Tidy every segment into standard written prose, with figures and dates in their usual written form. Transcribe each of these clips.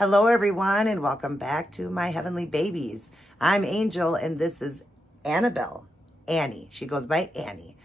Hello everyone, and welcome back to my heavenly babies. I'm Angel and this is Annabelle. Annie. She goes by Annie.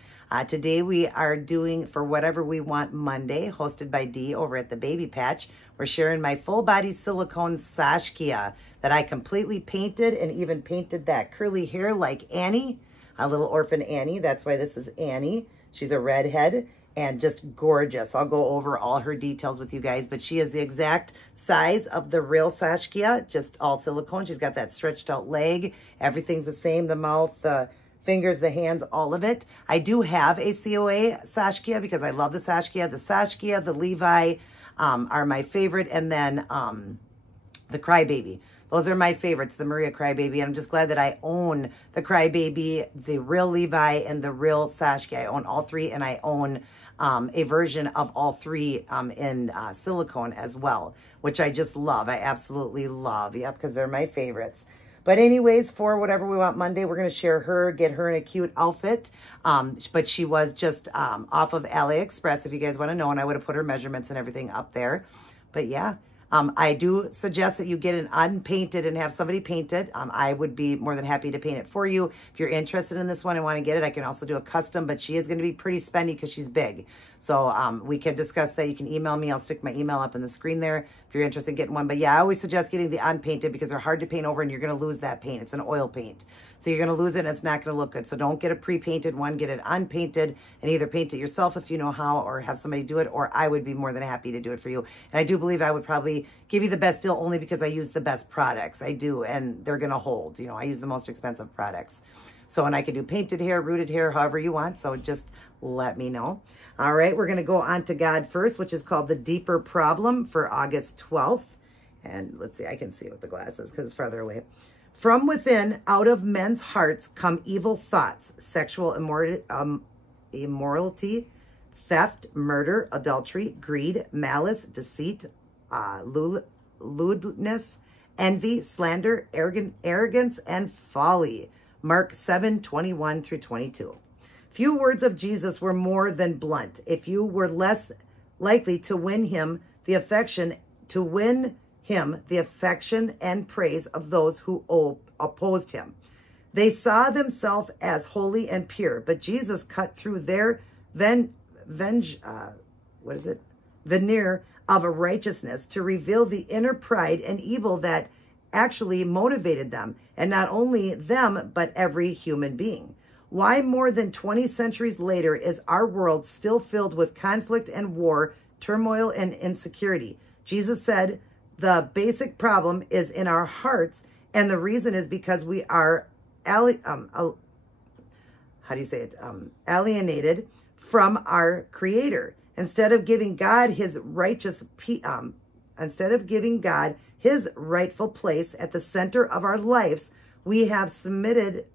Today we are doing For Whatever We Want Monday, hosted by Dee over at the Baby Patch. We're sharing my full body silicone Sashkia that I completely painted, and even painted that curly hair like Annie, a little orphan Annie. That's why this is Annie. She's a redhead and just gorgeous. I'll go over all her details with you guys, but she is the exact size of the real Sashkia, just all silicone. She's got that stretched out leg. Everything's the same, the mouth, the fingers, the hands, all of it. I do have a COA Sashkia because I love the Sashkia. The Sashkia, the Levi are my favorite, and then the Crybaby. Those are my favorites, the Maria Crybaby. I'm just glad that I own the Crybaby, the real Levi, and the real Sashkia. I own all three, and I own a version of all three in silicone as well, which I just love. I absolutely love. Yep, because they're my favorites. But anyways, For Whatever We Want Monday, we're going to share her, get her in a cute outfit. But she was just off of AliExpress, if you guys want to know, and I would have put her measurements and everything up there. But yeah, I do suggest that you get an unpainted and have somebody paint it. I would be more than happy to paint it for you. If you're interested in this one and want to get it, I can also do a custom, but she is going to be pretty spendy because she's big. So we can discuss that. You can email me. I'll stick my email up in the screen there if you're interested in getting one. But yeah, I always suggest getting the unpainted because they're hard to paint over and you're going to lose that paint. It's an oil paint. So you're going to lose it and it's not going to look good. So don't get a pre-painted one. Get it unpainted and either paint it yourself if you know how, or have somebody do it, or I would be more than happy to do it for you. And I do believe I would probably give you the best deal only because I use the best products. I do, and they're going to hold. You know, I use the most expensive products. So, and I can do painted hair, rooted hair, however you want. So just let me know. All right, we're going to go on to God First, which is called The Deeper Problem for August 12th. And let's see, I can see it with the glasses because it's farther away. From within, out of men's hearts come evil thoughts, sexual immorality, theft, murder, adultery, greed, malice, deceit, lewdness, envy, slander, arrogance, and folly. Mark 7:21 through 22. Few words of Jesus were more than blunt. If you were less likely to win him the affection, and praise of those who opposed him. They saw themselves as holy and pure, but Jesus cut through their veneer of a righteousness to reveal the inner pride and evil that actually motivated them, and not only them, but every human being. Why more than 20 centuries later is our world still filled with conflict and war, turmoil and insecurity? Jesus said the basic problem is in our hearts, and the reason is because we are alienated from our Creator. Instead of giving God his rightful place at the center of our lives, we have substituted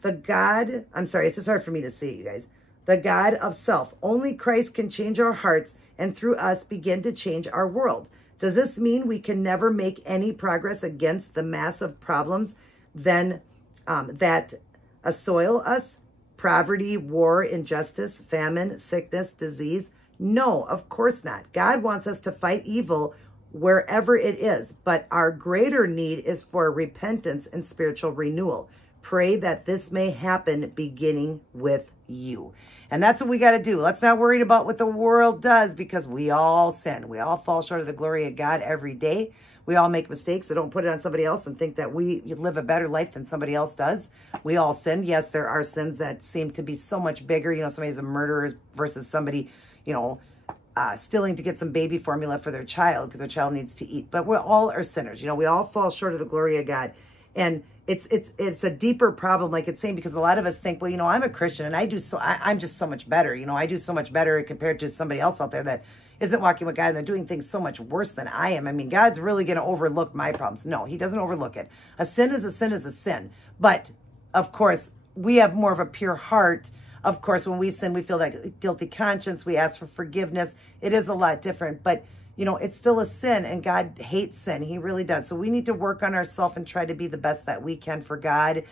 the God, I'm sorry, it's just hard for me to see, you guys, the God of self. Only Christ can change our hearts and through us begin to change our world. Does this mean we can never make any progress against the massive problems that assail us? Poverty, war, injustice, famine, sickness, disease? No, of course not. God wants us to fight evil wherever it is, but our greater need is for repentance and spiritual renewal. Pray that this may happen beginning with you. And that's what we got to do. Let's not worry about what the world does, because we all sin. We all fall short of the glory of God every day. We all make mistakes, so don't put it on somebody else and think that we live a better life than somebody else does. We all sin. Yes, there are sins that seem to be so much bigger. You know, somebody's a murderer versus somebody, you know, stealing to get some baby formula for their child because their child needs to eat. But we all are sinners. You know, we all fall short of the glory of God. And it's a deeper problem, like it's saying, because a lot of us think, well, you know, I'm a Christian and I'm just so much better. You know, I do so much better compared to somebody else out there that isn't walking with God and they're doing things so much worse than I am. I mean, God's really going to overlook my problems. No, he doesn't overlook it. A sin is a sin is a sin. But of course, we have more of a pure heart. Of course, when we sin, we feel that guilty conscience. We ask for forgiveness. It is a lot different. But you know, it's still a sin, and God hates sin. He really does. So we need to work on ourselves and try to be the best that we can for God,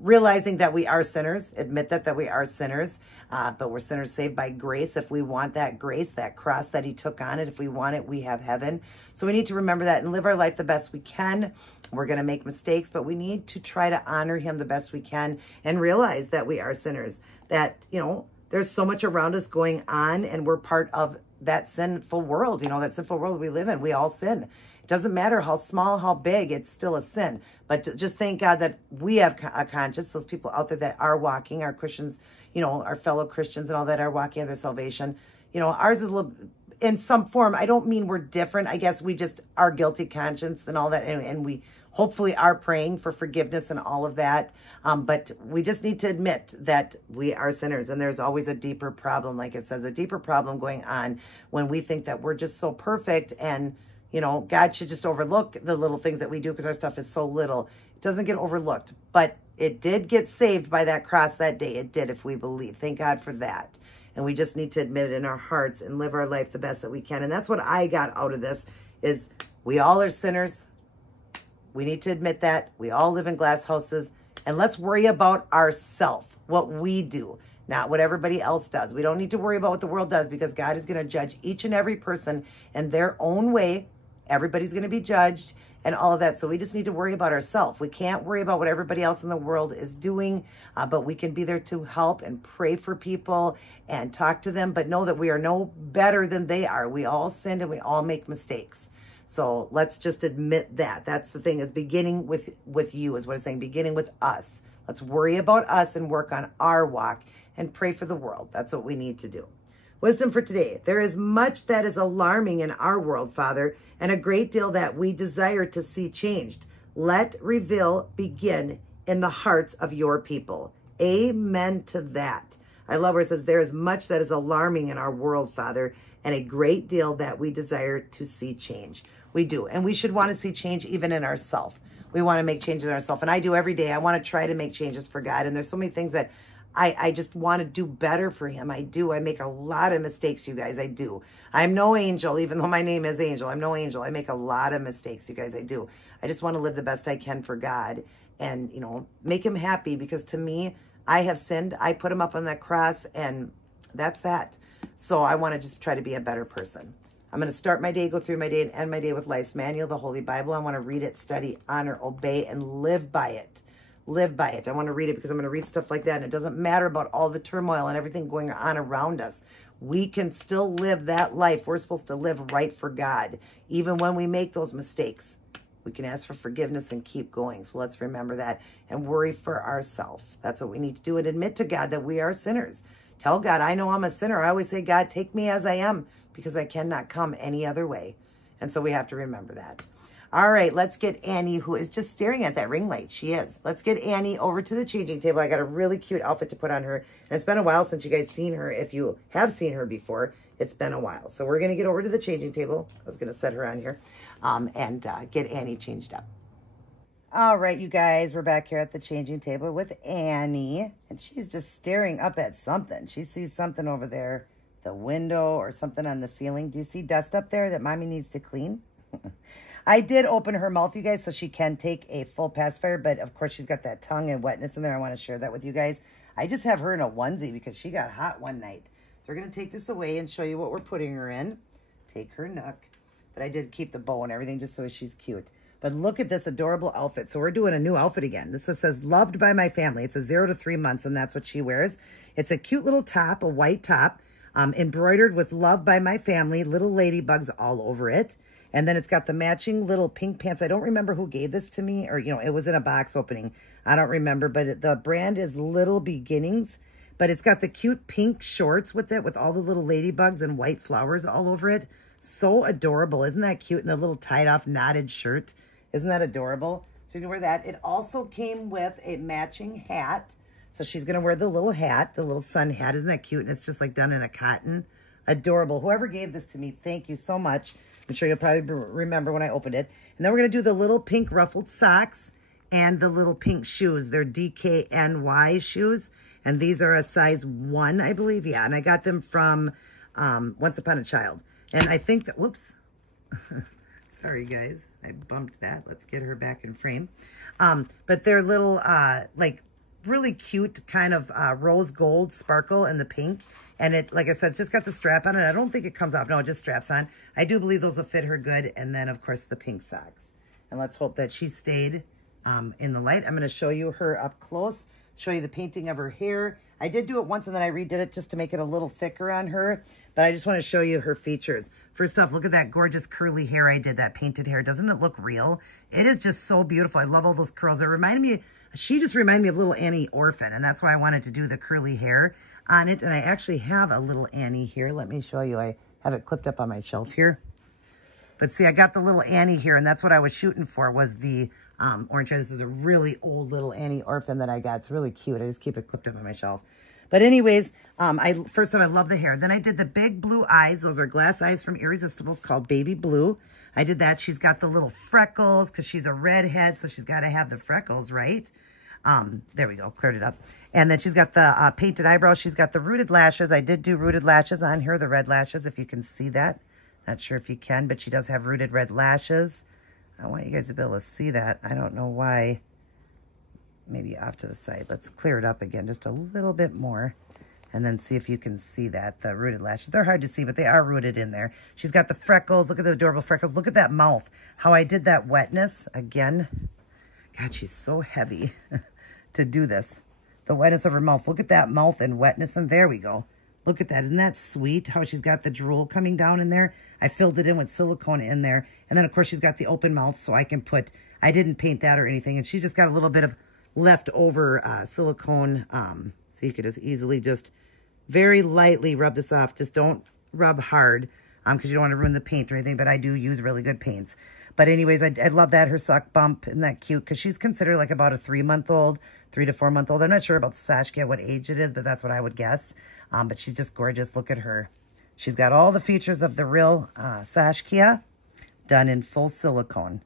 realizing that we are sinners, admit that we are sinners, but we're sinners saved by grace. If we want that grace, that cross that he took on it, if we want it, we have heaven. So we need to remember that and live our life the best we can. We're going to make mistakes, but we need to try to honor him the best we can and realize that we are sinners, that, you know, there's so much around us going on, and we're part of that sinful world, you know, that sinful world we live in. We all sin. It doesn't matter how small, how big, it's still a sin. But just thank God that we have a conscience, those people out there that are walking, our Christians, you know, our fellow Christians and all that are walking in their salvation. You know, ours is a little, in some form, I don't mean we're different. I guess we just are guilty conscience and all that. And we hopefully are praying for forgiveness and all of that. But we just need to admit that we are sinners, and there's always a deeper problem, like it says, a deeper problem going on when we think that we're just so perfect, and, you know, God should just overlook the little things that we do because our stuff is so little. It doesn't get overlooked, but it did get saved by that cross that day. It did, if we believe. Thank God for that. And we just need to admit it in our hearts and live our life the best that we can. And that's what I got out of this, is we all are sinners. We need to admit that. We all live in glass houses. And let's worry about ourselves, what we do, not what everybody else does. We don't need to worry about what the world does, because God is going to judge each and every person in their own way. Everybody's going to be judged and all of that. So we just need to worry about ourselves. We can't worry about what everybody else in the world is doing, but we can be there to help and pray for people and talk to them, but know that we are no better than they are. We all sin and we all make mistakes. So let's just admit that. That's the thing, is beginning with you is what it's saying, beginning with us. Let's worry about us and work on our walk and pray for the world. That's what we need to do. Wisdom for today. There is much that is alarming in our world, Father, and a great deal that we desire to see changed. Let reveal begin in the hearts of your people. Amen to that. I love where it says, there is much that is alarming in our world, Father, and a great deal that we desire to see change. We do. And we should want to see change even in ourselves. We want to make changes in ourselves. And I do every day. I want to try to make changes for God. And there's so many things that I just want to do better for him. I do. I make a lot of mistakes, you guys. I do. I'm no angel, even though my name is Angel. I'm no angel. I make a lot of mistakes, you guys. I do. I just want to live the best I can for God and, you know, make him happy, because to me, I have sinned. I put him up on that cross, and that's that. So I want to just try to be a better person. I'm going to start my day, go through my day, and end my day with Life's Manual, the Holy Bible. I want to read it, study, honor, obey, and live by it. Live by it. I want to read it because I'm going to read stuff like that. And it doesn't matter about all the turmoil and everything going on around us. We can still live that life. We're supposed to live right for God. Even when we make those mistakes, we can ask for forgiveness and keep going. So let's remember that and worry for ourselves. That's what we need to do, and admit to God that we are sinners. Tell God, I know I'm a sinner. I always say, God, take me as I am, because I cannot come any other way. And so we have to remember that. All right, let's get Annie, who is just staring at that ring light. She is. Let's get Annie over to the changing table. I got a really cute outfit to put on her. And it's been a while since you guys seen her. If you have seen her before, it's been a while. So we're going to get over to the changing table. I was going to set her on here and get Annie changed up. All right, you guys, we're back here at the changing table with Annie. And she's just staring up at something. She sees something over there, the window or something on the ceiling. Do you see dust up there that Mommy needs to clean? I did open her mouth, you guys, so she can take a full pacifier, but of course she's got that tongue and wetness in there. I want to share that with you guys. I just have her in a onesie because she got hot one night. So we're going to take this away and show you what we're putting her in. Take her nook. But I did keep the bow and everything just so she's cute. But look at this adorable outfit. So we're doing a new outfit again. This says, loved by my family. It's a 0 to 3 months, and that's what she wears. It's a cute little top, a white top, embroidered with love by my family, little ladybugs all over it. And then it's got the matching little pink pants. I don't remember who gave this to me, or, you know, it was in a box opening. I don't remember, but the brand is Little Beginnings. But it's got the cute pink shorts with it, with all the little ladybugs and white flowers all over it. So adorable. Isn't that cute? And the little tied-off knotted shirt. Isn't that adorable? So you can wear that. It also came with a matching hat. So she's going to wear the little hat, the little sun hat. Isn't that cute? And it's just like done in a cotton. Adorable. Whoever gave this to me, thank you so much. I'm sure you'll probably remember when I opened it. And then we're going to do the little pink ruffled socks and the little pink shoes. They're DKNY shoes. And these are a size 1, I believe. Yeah, and I got them from Once Upon a Child. And I think that, whoops, sorry guys, I bumped that. Let's get her back in frame. But they're little, like really cute kind of rose gold sparkle in the pink. And it, like I said, it's just got the strap on it. I don't think it comes off. No, it just straps on. I do believe those will fit her good. And then, of course, the pink socks. And let's hope that she stayed in the light. I'm going to show you her up close, show you the painting of her hair. I did do it once and then I redid it just to make it a little thicker on her. But I just want to show you her features. First off, look at that gorgeous curly hair I did, that painted hair. Doesn't it look real? It is just so beautiful. I love all those curls. It reminded me, she just reminded me of little Annie Orphan. And that's why I wanted to do the curly hair on it. And I actually have a little Annie here. Let me show you. I have it clipped up on my shelf here. But see, I got the little Annie here, and that's what I was shooting for, was the orange hair. This is a really old little Annie Orphan that I got. It's really cute. I just keep it clipped up on my shelf. But anyways, first of all, I love the hair. Then I did the big blue eyes. Those are glass eyes from Irresistibles called Baby Blue. I did that. She's got the little freckles because she's a redhead, so she's got to have the freckles, right? There we go. Cleared it up. And then she's got the painted eyebrows. She's got the rooted lashes. I did do rooted lashes on her, the red lashes, if you can see that. Not sure if you can, but she does have rooted red lashes. I want you guys to be able to see that. I don't know why. Maybe off to the side. Let's clear it up again just a little bit more. And then see if you can see that, the rooted lashes. They're hard to see, but they are rooted in there. She's got the freckles. Look at the adorable freckles. Look at that mouth. How I did that wetness. Again. God, she's so heavy to do this. The wetness of her mouth. Look at that mouth and wetness. And there we go. Look at that. Isn't that sweet? How she's got the drool coming down in there. I filled it in with silicone in there. And then, of course, she's got the open mouth, so I can put, I didn't paint that or anything. And she's just got a little bit of leftover silicone. So you could just easily just very lightly rub this off. Just don't rub hard because you don't want to ruin the paint or anything. But I do use really good paints. But anyways, I love that. Her sock bump. Isn't that cute? Because she's considered like about a 3-month-old, 3 to 4 month old. I'm not sure about the Sashka, what age it is, but that's what I would guess. But she's just gorgeous. Look at her. She's got all the features of the real Sashkia done in full silicone.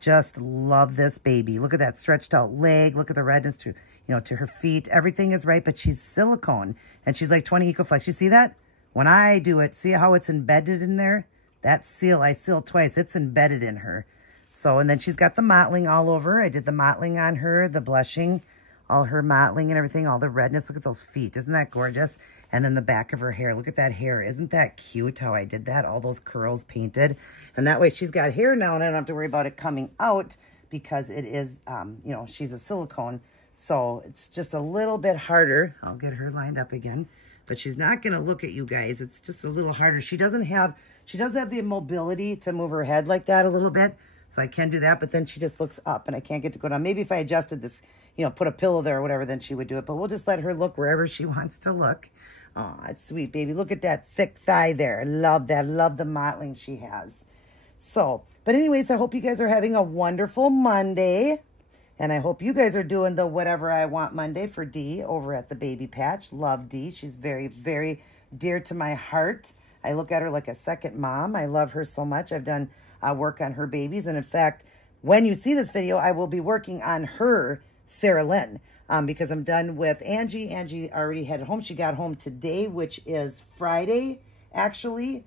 Just love this baby. Look at that stretched out leg. Look at the redness to, to her feet. Everything is right, but she's silicone. And she's like 20 Ecoflex. You see that? When I do it, see how it's embedded in there? That seal, I sealed twice. It's embedded in her. So, and then she's got the mottling all over. I did the mottling on her, the blushing, all her mottling and everything, all the redness. Look at those feet. Isn't that gorgeous? And then the back of her hair. Look at that hair. Isn't that cute how I did that? All those curls painted. And that way she's got hair now and I don't have to worry about it coming out because it is, she's a silicone. So it's just a little bit harder. I'll get her lined up again. But she's not going to look at you guys. It's just a little harder. She does have the mobility to move her head like that a little bit. So I can do that, but then she just looks up and I can't get to go down. Maybe if I adjusted this, put a pillow there or whatever, then she would do it. But we'll just let her look wherever she wants to look. Oh, it's sweet, baby. Look at that thick thigh there. I love that. I love the mottling she has. So, but anyways, I hope you guys are having a wonderful Monday. And I hope you guys are doing the Whatever I Want Monday for Dee over at the Baby Patch. Love Dee. She's very, very dear to my heart. I look at her like a second mom. I love her so much. I've done work on her babies. And in fact, when you see this video, I will be working on her, Sarah Lynn, because I'm done with Angie. Angie already headed home. She got home today, which is Friday, actually.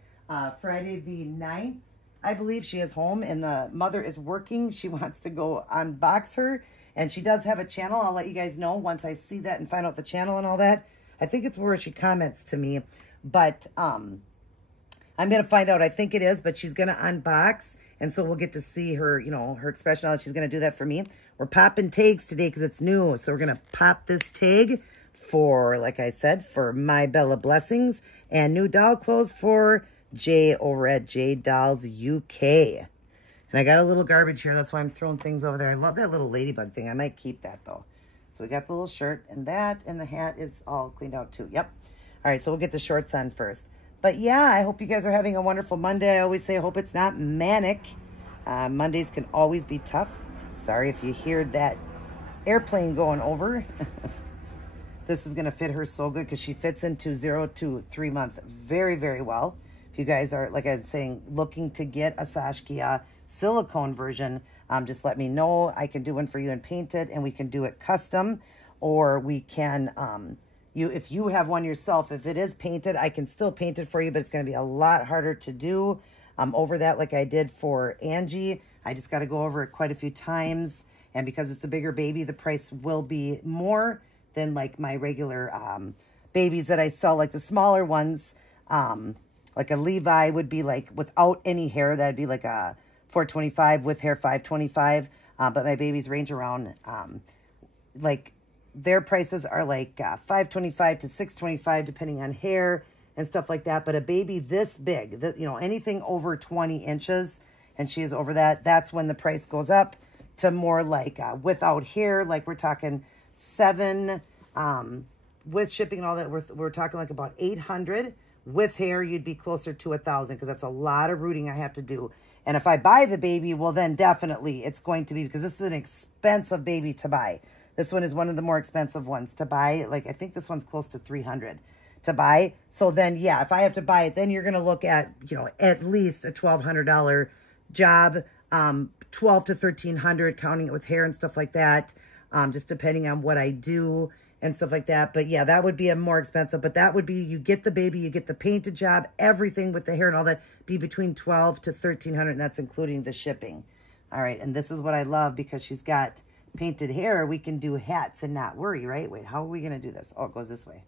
Friday the 9th, I believe she is home. And the mother is working. She wants to go unbox her. And she does have a channel. I'll let you guys know once I see that and find out the channel and all that. I think it's where she comments to me. But I'm going to find out. I think it is, but she's going to unbox. And so we'll get to see her, her expression. She's going to do that for me. We're popping tags today because it's new. So we're going to pop this tag for, like I said, for My Bella Blessings. And new doll clothes for Jay over at J Dolls UK. And I got a little garbage here. That's why I'm throwing things over there. I love that little ladybug thing. I might keep that, though. So we got the little shirt and that. And the hat is all cleaned out, too. Yep. All right, so we'll get the shorts on first. But yeah, I hope you guys are having a wonderful Monday. I always say I hope it's not manic. Mondays can always be tough. Sorry if you hear that airplane going over. This is going to fit her so good because she fits into 0 to 3 month very, very well. If you guys are, like I was saying, looking to get a Sashkia silicone version, just let me know. I can do one for you and paint it, and we can do it custom, or we can if you have one yourself, if it is painted, I can still paint it for you, but it's going to be a lot harder to do over that like I did for Angie. I just got to go over it quite a few times. And because it's a bigger baby, the price will be more than like my regular babies that I sell, like the smaller ones. Like a Levi would be like without any hair, that'd be like a $425, with hair $525. But my babies range around like their prices are like $525 to $625 depending on hair and stuff like that. But a baby this big, that, you know, anything over 20 inches and she is over that, that's when the price goes up to more like without hair, like we're talking 7 with shipping and all that. We're talking like about 800. With hair, you'd be closer to 1,000 because that's a lot of rooting I have to do. And if I buy the baby, well, then definitely it's going to be, because this is an expensive baby to buy. This one is one of the more expensive ones to buy. Like, I think this one's close to 300 to buy. So then, yeah, if I have to buy it, then you're going to look at, you know, at least a $1,200 job, 12 to 1,300, counting it with hair and stuff like that, just depending on what I do and stuff like that. But yeah, that would be a more expensive, but that would be, you get the baby, you get the painted job, everything with the hair and all that, be between 12 to 1,300, and that's including the shipping. All right, and this is what I love, because she's got painted hair, we can do hats and not worry, right? Wait, how are we gonna do this? Oh, it goes this way.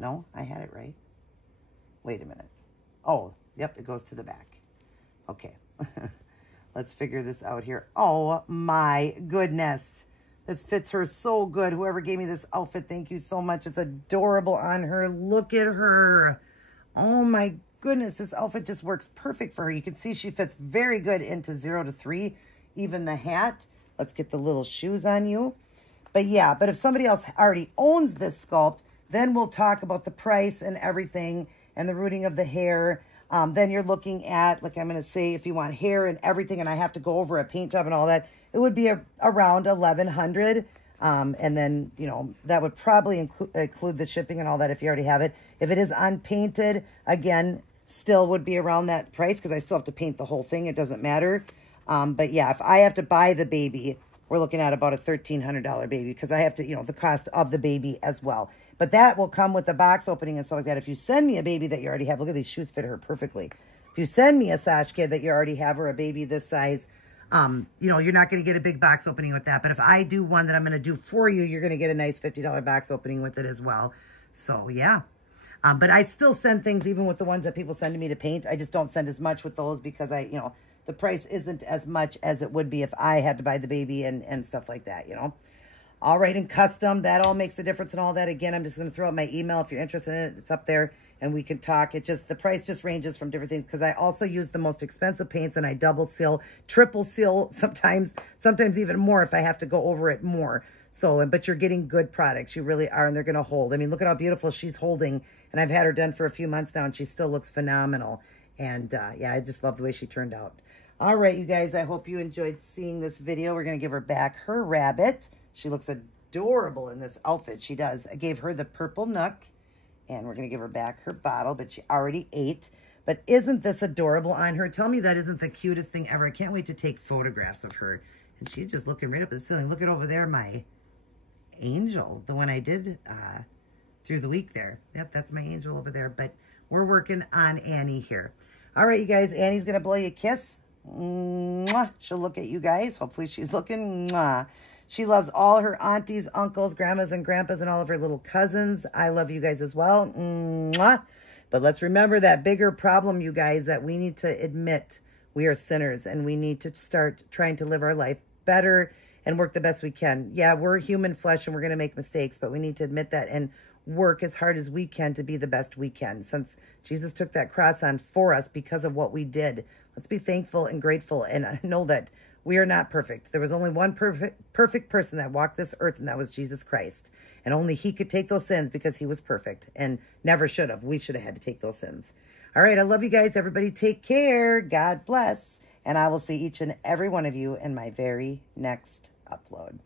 No, I had it right. Wait a minute. Oh, yep, it goes to the back. Okay, let's figure this out here. Oh my goodness. This fits her so good. Whoever gave me this outfit, thank you so much. It's adorable on her. Look at her. Oh my goodness. This outfit just works perfect for her. You can see she fits very good into 0 to 3. Even the hat. Let's get the little shoes on you. But yeah, but if somebody else already owns this sculpt, then we'll talk about the price and everything and the rooting of the hair. Then you're looking at, like I'm going to say, if you want hair and everything, and I have to go over a paint job and all that, it would be around $1,100. And then, you know, that would probably include the shipping and all that if you already have it. If it is unpainted, again, still would be around that price, because I still have to paint the whole thing. It doesn't matter. But yeah, if I have to buy the baby, we're looking at about a $1,300 baby, because I have to, you know, the cost of the baby as well. But that will come with the box opening and stuff like that. If you send me a baby that you already have, look at these shoes, fit her perfectly. If you send me a Sash kid that you already have, or a baby this size, you know, you're not going to get a big box opening with that. But if I do one that I'm going to do for you, you're going to get a nice $50 box opening with it as well. So, yeah. But I still send things, even with the ones that people send to me to paint. I just don't send as much with those, because you know, the price isn't as much as it would be if I had to buy the baby and stuff like that, you know. All right, and custom, that all makes a difference and all that. Again, I'm just going to throw out my email. If you're interested in it, it's up there, and we can talk. It just, the price just ranges from different things, because I also use the most expensive paints, and I double seal, triple seal, sometimes even more if I have to go over it more. So, but you're getting good products. You really are, and they're going to hold. I mean, look at how beautiful she's holding, and I've had her done for a few months now, and she still looks phenomenal. And yeah, I just love the way she turned out. All right, you guys, I hope you enjoyed seeing this video. We're going to give her back her rabbit. She looks adorable in this outfit. She does. I gave her the purple nook, and we're going to give her back her bottle, but she already ate. But isn't this adorable on her? Tell me that isn't the cutest thing ever. I can't wait to take photographs of her. And she's just looking right up at the ceiling. Look at over there, my angel, the one I did through the week there. Yep, that's my angel over there. But we're working on Annie here. All right, you guys, Annie's going to blow you a kiss. Mwah. She'll look at you guys. Hopefully she's looking. Mwah. She loves all her aunties, uncles, grandmas, and grandpas, and all of her little cousins. I love you guys as well. Mwah. But let's remember that bigger problem, you guys, that we need to admit we are sinners, and we need to start trying to live our life better and work the best we can. Yeah, we're human flesh, and we're going to make mistakes, but we need to admit that and work as hard as we can to be the best we can, since Jesus took that cross on for us because of what we did. Let's be thankful and grateful, and know that we are not perfect. There was only one perfect person that walked this earth, and that was Jesus Christ. And only he could take those sins, because he was perfect and never should have. We should have had to take those sins. All right, I love you guys. Everybody take care. God bless. And I will see each and every one of you in my very next upload.